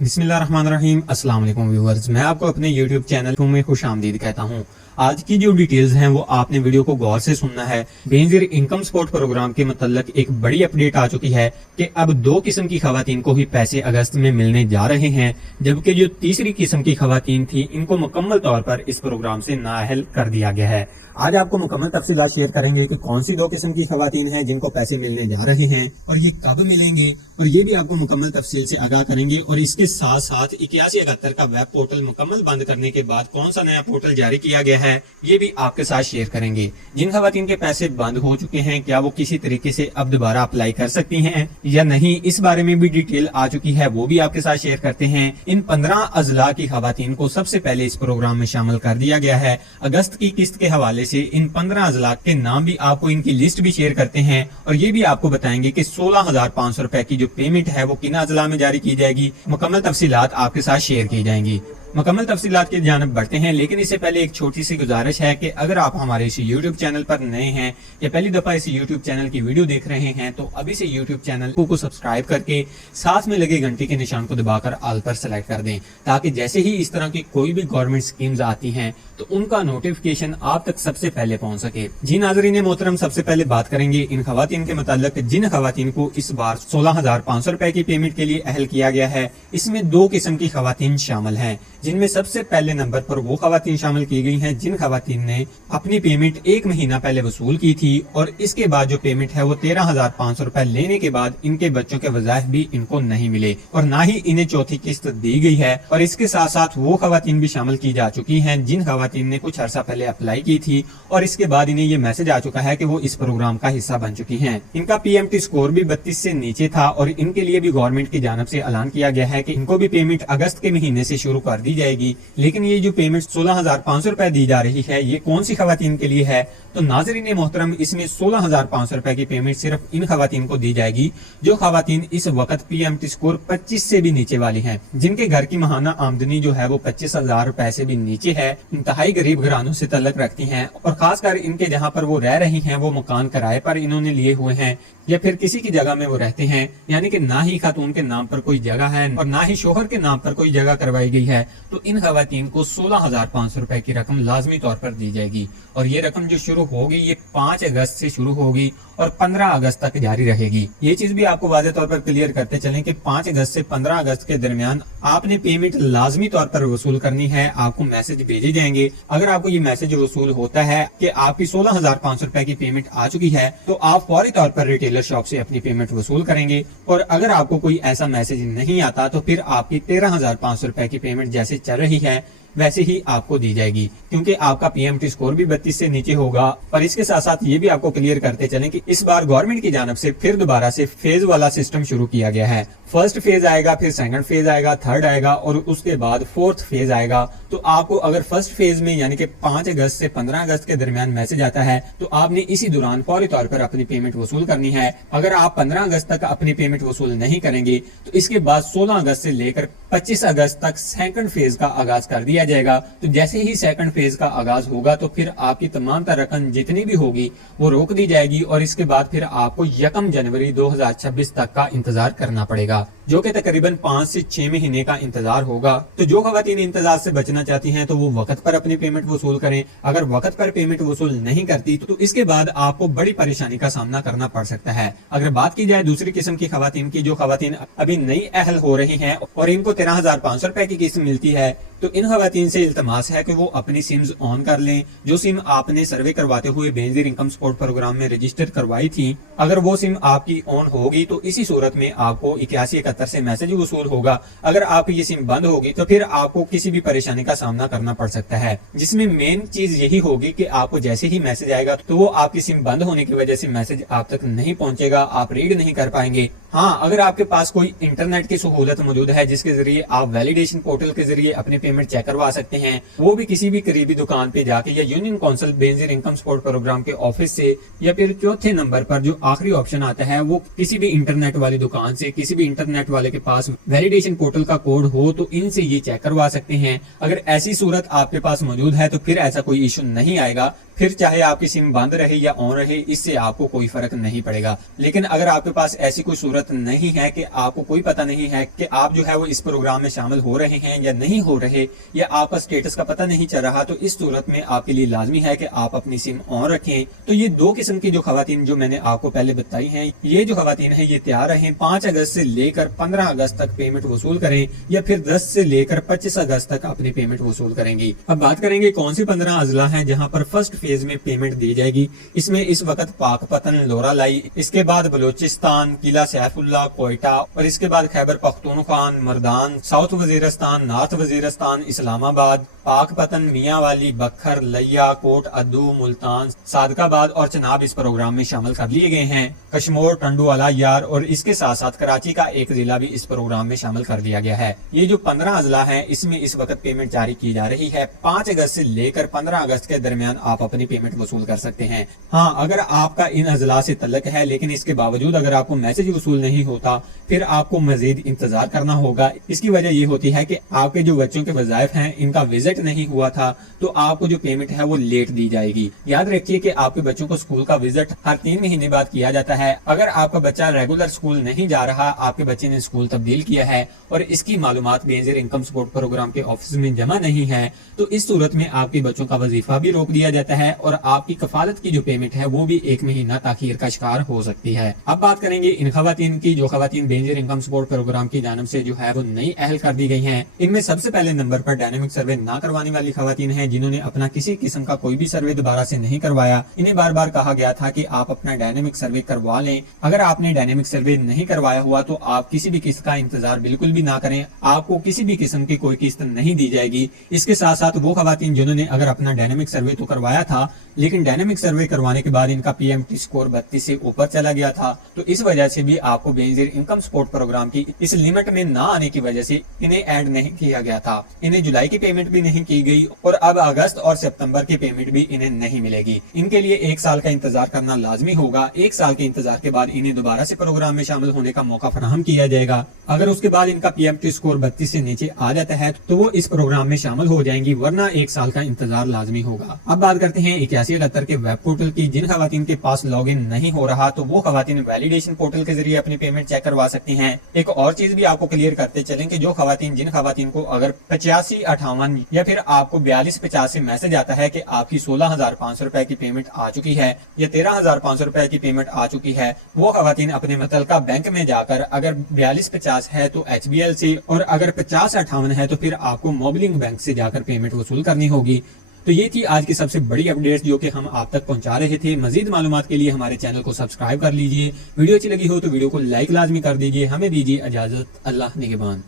बिस्मिल्लाहिर्रहमानिर्रहीम। अस्सलाम वालेकुम व्यूअर्स, मैं आपको अपने यूट्यूब चैनल में खुशामदीद कहता हूँ। आज की जो डिटेल्स हैं वो आपने वीडियो को गौर से सुनना है। बेनजीर इनकम सपोर्ट प्रोग्राम के मतलब एक बड़ी अपडेट आ चुकी है कि अब दो किस्म की खवातीन को ही पैसे अगस्त में मिलने जा रहे हैं, जबकि जो तीसरी किस्म की खवातीन थी इनको मुकम्मल तौर पर इस प्रोग्राम से नाअहल कर दिया गया है। आज आपको मुकम्मल तफसीलात शेयर करेंगे कि कौन सी दो किस्म की खवातीन हैं जिनको पैसे मिलने जा रहे हैं और ये कब मिलेंगे, और ये भी आपको मुकम्मल तफसील से आगाह करेंगे। और इसके साथ साथ 8171 का वेब पोर्टल मुकम्मल बंद करने के बाद कौन सा नया पोर्टल जारी किया गया है ये भी आपके साथ शेयर करेंगे। जिन खवातीन के पैसे बंद हो चुके हैं क्या वो किसी तरीके से अब दोबारा अप्लाई कर सकती हैं या नहीं, इस बारे में भी डिटेल आ चुकी है, वो भी आपके साथ शेयर करते हैं। इन 15 अजला की खवातीन को सबसे पहले इस प्रोग्राम में शामिल कर दिया गया है। अगस्त की किस्त के हवाले से इन 15 अजला के नाम भी आपको इनकी लिस्ट भी शेयर करते हैं, और ये भी आपको बताएंगे कि 16,500 रुपए की जो पेमेंट है वो किन अजला में जारी की जाएगी। मुकम्मल तफसीलात आपके साथ शेयर की जाएंगी। मुकम्मल तफसीलात की जानब बढ़ते हैं, लेकिन इससे पहले एक छोटी सी गुजारिश है कि अगर आप हमारे इस यूट्यूब चैनल पर नए हैं या पहली दफा इस यूट्यूब चैनल की वीडियो देख रहे हैं तो अभी से यूट्यूब चैनल को सब्सक्राइब करके साथ में लगे घंटी के निशान को दबाकर ऑल पर सेलेक्ट कर दें, ताकि जैसे ही इस तरह की कोई भी गवर्नमेंट स्कीम्स आती हैं तो उनका नोटिफिकेशन आप तक सबसे पहले पहुंच सके। जी नाजरीन मोहतरम, सबसे पहले बात करेंगे इन खवातीन के मतलब जिन खवातीन को इस बार 16,500 रुपए की पेमेंट के लिए अहल किया गया है। इसमें दो किस्म की खवातीन शामिल हैं, जिनमें सबसे पहले नंबर पर वो खवातीन शामिल की गई हैं जिन खवातीन ने अपनी पेमेंट 1 महीना पहले वसूल की थी, और इसके बाद जो पेमेंट है वो 13,500 रुपए लेने के बाद इनके बच्चों के वज़ाइफ भी इनको नहीं मिले और ना ही इन्हें चौथी किस्त दी गई है। और इसके साथ साथ वो खवातीन भी शामिल की जा चुकी हैं जिन खवातीन ने कुछ अरसा पहले अप्लाई की थी और इसके बाद इन्हें ये मैसेज आ चुका है कि वो इस प्रोग्राम का हिस्सा बन चुकी हैं। इनका PMT स्कोर भी 32 से नीचे था और इनके लिए भी गवर्नमेंट की जानब से ऐलान किया गया है कि इनको भी पेमेंट अगस्त के महीने से शुरू कर दी जाएगी। लेकिन ये जो पेमेंट 16,500 रुपए दी जा रही है ये कौन सी खवातीन के लिए है? तो नाजरीन मोहतरम, इसमें 16,500 रुपए की पेमेंट सिर्फ इन खवातीन को दी जाएगी जो खवातीन इस वक्त PMT स्कोर 25 से भी नीचे वाली हैं, जिनके घर की माहाना आमदनी जो है वो 25,000 रुपए से भी नीचे है, इंतहाई गरीब घरानों से तल्लक रखती हैं, और खासकर इनके जहाँ पर वो रह रही हैं वो मकान किराए पर इन्होंने लिए हुए हैं या फिर किसी की जगह में वो रहते हैं, यानी कि ना ही खातून के नाम पर कोई जगह है और ना ही शोहर के नाम पर कोई जगह करवाई गई है, तो इन खवातीन को 16,500 रुपए की रकम लाजमी तौर पर दी जाएगी। और ये रकम जो शुरू होगी ये 5 अगस्त से शुरू होगी और 15 अगस्त तक जारी रहेगी। ये चीज भी आपको वाज़ेह तौर पर क्लियर करते चलें कि 5 अगस्त से 15 अगस्त के दरमियान आपने पेमेंट लाजमी तौर पर वसूल करनी है। आपको मैसेज भेजे जाएंगे। अगर आपको ये मैसेज वसूल होता है कि आपकी 16,500 रुपए की पेमेंट आ चुकी है तो आप फौरी तौर पर रिटेलर शॉप से अपनी पेमेंट वसूल करेंगे, और अगर आपको कोई ऐसा मैसेज नहीं आता तो फिर आपकी 13,500 रुपए की पेमेंट जैसे चल रही है वैसे ही आपको दी जाएगी, क्योंकि आपका PMT स्कोर भी 32 से नीचे होगा। और इसके साथ साथ ये भी आपको क्लियर करते चलें कि इस बार गवर्नमेंट की जानब से फिर दोबारा से फेज वाला सिस्टम शुरू किया गया है। फर्स्ट फेज आएगा, फिर सेकंड फेज आएगा, थर्ड आएगा और उसके बाद फोर्थ फेज आएगा। तो आपको अगर फर्स्ट फेज में यानी कि 5 अगस्त से 15 अगस्त के दरमियान मैसेज आता है तो आपने इसी दौरान फौरी तौर पर अपनी पेमेंट वसूल करनी है। अगर आप 15 अगस्त तक अपनी पेमेंट वसूल नहीं करेंगे तो इसके बाद 16 अगस्त से लेकर 25 अगस्त तक सेकंड फेज का आगाज कर दिया जाएगा। तो जैसे ही सेकंड फेज का आगाज होगा तो फिर आपकी तमाम तर रकम जितनी भी होगी वो रोक दी जाएगी, और इसके बाद फिर आपको 1 जनवरी 2026 तक का इंतजार करना पड़ेगा, जो कि तकरीबन 5 से 6 महीने का इंतजार होगा। तो जो खवातीन इंतजार से बचना चाहती हैं तो वो वक्त पर अपनी पेमेंट वसूल करें। अगर वक्त पर पेमेंट वसूल नहीं करती तो इसके बाद आपको बड़ी परेशानी का सामना करना पड़ सकता है। अगर बात की जाए दूसरी किस्म की खवातीन की, जो खवातीन अभी नई अहल हो रही हैं और इनको 13,500 रुपए की किस्त मिलती है, तो इन खवातीन से इल्तमास है कि वो अपनी सिम्स ऑन कर लें। जो सिम आपने सर्वे करवाते हुए बेनजीर इनकम सपोर्ट प्रोग्राम में रजिस्टर करवाई थी, अगर वो सिम आपकी ऑन होगी तो इसी सूरत में आपको 8171 से मैसेज वसूल होगा। अगर आपकी ये सिम बंद होगी तो फिर आपको किसी भी परेशानी का सामना करना पड़ सकता है, जिसमें मेन चीज यही होगी कि आपको जैसे ही मैसेज आएगा तो वो आपकी सिम बंद होने की वजह से मैसेज आप तक नहीं पहुंचेगा, आप रीड नहीं कर पाएंगे। हाँ, अगर आपके पास कोई इंटरनेट की सहूलत मौजूद है जिसके जरिए आप वैलिडेशन पोर्टल के जरिए अपनी पेमेंट चेक करवा सकते हैं, वो भी किसी भी करीबी दुकान पे जाके या union council Benazir income support programme के ऑफिस से, या फिर चौथे नंबर पर जो आखिरी ऑप्शन आता है वो किसी भी इंटरनेट वाली दुकान से, किसी भी इंटरनेट वाले के पास वैलिडेशन पोर्टल का कोड हो तो इनसे ये चेक करवा सकते हैं। अगर ऐसी सूरत आपके पास मौजूद है तो फिर ऐसा कोई इशू नहीं आएगा, फिर चाहे आपकी सिम बंद रहे या ऑन रहे, इससे आपको कोई फर्क नहीं पड़ेगा। लेकिन अगर आपके पास ऐसी कोई सूरत नहीं है कि आपको कोई पता नहीं है कि आप जो है वो इस प्रोग्राम में शामिल हो रहे हैं या नहीं हो रहे, या आपका स्टेटस का पता नहीं चल रहा, तो इस सूरत में आपके लिए लाजमी है कि आप अपनी सिम ऑन रखें। तो ये दो किस्म की जो खवातीन जो मैंने आपको पहले बताई हैं, ये जो खवातीन है ये तैयार रहें 5 अगस्त से लेकर 15 अगस्त तक पेमेंट वसूल करें, या फिर 10 से लेकर 25 अगस्त तक अपनी पेमेंट वसूल करेंगी। अब बात करेंगे कौन सी 15 अजला हैं जहां पर फर्स्ट फेज में पेमेंट दी जाएगी। इसमें इस वक्त पाकपतन, लोरालाई, इसके बाद बलोचिस्तान, किला सैफुल्ला, कोयटा, और इसके बाद खैबर पख्तूनख्वा, मर्दान, साउथ वजीरस्तान, नॉर्थ वजीरस्तान, इस्लामाबाद, पाकपतन, मियांवाली, बखर, लिया, कोट अद्दू, मुल्तान, सादकाबाद और चनाब इस प्रोग्राम में शामिल कर लिए गए हैं। कश्मीर, टंडुवाला, यार और इसके साथ साथ कराची का एक जिला भी इस प्रोग्राम में शामिल कर दिया गया है। ये जो 15 अजला हैं इसमें इस वक्त पेमेंट जारी की जा रही है। 5 अगस्त से लेकर 15 अगस्त के दरमियान आप अपनी पेमेंट वसूल कर सकते हैं। हाँ, अगर आपका इन अजला से तल्लक है लेकिन इसके बावजूद अगर आपको मैसेज वसूल नहीं होता, फिर आपको मजीद इंतजार करना होगा। इसकी वजह ये होती है कि आपके जो बच्चों के वज़ाइफ हैं इनका विजिट नहीं हुआ था, तो आपको जो पेमेंट है वो लेट दी जाएगी। याद रखिए कि आपके बच्चों को स्कूल का विजिट हर 3 महीने बाद किया जाता है। अगर आपका बच्चा रेगुलर स्कूल नहीं जा रहा, आपके बच्चे ने स्कूल तब्दील किया है और इसकी मालूमात बेनजीर इनकम सपोर्ट प्रोग्राम के ऑफिस में जमा नहीं है, तो इस सूरत में आपके बच्चों का वजीफा भी रोक दिया जाता है और आपकी कफालत की जो पेमेंट है वो भी 1 महीना ताखीर का शिकार हो सकती है। अब बात करेंगे इन खवातीन की जो खवातीन बेनजीर इनकम सपोर्ट प्रोग्राम की जानिब से जो है वो नई अहल कर दी गई हैं। इनमें सबसे पहले नंबर पर डायनेमिक सर्वे ना करवाने वाली खवातीन हैं जिन्होंने अपना किसी किस्म का कोई भी सर्वे दोबारा से नहीं करवाया। इन्हें बार बार कहा गया था कि आप अपना डायनेमिक सर्वे करवा लें। अगर आपने डायनेमिक सर्वे नहीं करवाया हुआ तो आप किसी भी किस्त का इंतजार बिल्कुल भी ना करें, आपको किसी भी किस्म की कोई किस्त नहीं दी जाएगी। इसके साथ साथ वो खवातीन जिन्होंने अगर अपना डायनेमिक सर्वे तो करवाया था लेकिन डायनेमिक सर्वे करवाने के बाद इनका PMT स्कोर 32 से ऊपर चला गया था, तो इस वजह से भी आपको बेनजीर इनकम सपोर्ट प्रोग्राम की इस लिमिट में ना आने की वजह से इन्हें ऐड नहीं किया गया था। इन्हें जुलाई की पेमेंट भी नहीं की गई और अब अगस्त और सितंबर की पेमेंट भी इन्हें नहीं मिलेगी। इनके लिए 1 साल का इंतजार करना लाजमी होगा। 1 साल के इंतजार के बाद इन्हें दोबारा से प्रोग्राम में शामिल होने का मौका फराहम किया जाएगा। अगर उसके बाद इनका PMT स्कोर 32 से नीचे आ जाता है तो वो इस प्रोग्राम में शामिल हो जाएंगी, वरना 1 साल का इंतजार लाजमी होगा। अब बात करते हैं 8178 के वेब पोर्टल की। जिन खवातीन के पास लॉग इन नहीं हो रहा तो वो खवातीन वैलिडेशन पोर्टल के जरिए अपनी पेमेंट चेक करवा सकती हैं। एक और चीज भी आपको क्लियर करते चलें कि जिन खवातीन को अगर 8558 या फिर आपको 4250 से मैसेज आता है कि आपकी 16,500 रुपए की पेमेंट आ चुकी है या 13,500 रुपए की पेमेंट आ चुकी है, वो खवातीन अपने मुतल्लिका बैंक में जाकर अगर 4250 है तो HBL से और अगर 5058 है तो फिर आपको मोबिलिंग बैंक से जाकर पेमेंट वसूल करनी होगी। तो ये थी आज की सबसे बड़ी अपडेट्स जो कि हम आप तक पहुंचा रहे थे। मजीद मालूमात के लिए हमारे चैनल को सब्सक्राइब कर लीजिए। वीडियो अच्छी लगी हो तो वीडियो को लाइक लाजमी कर दीजिए। हमें दीजिए इजाजत। अल्लाह निगहबान।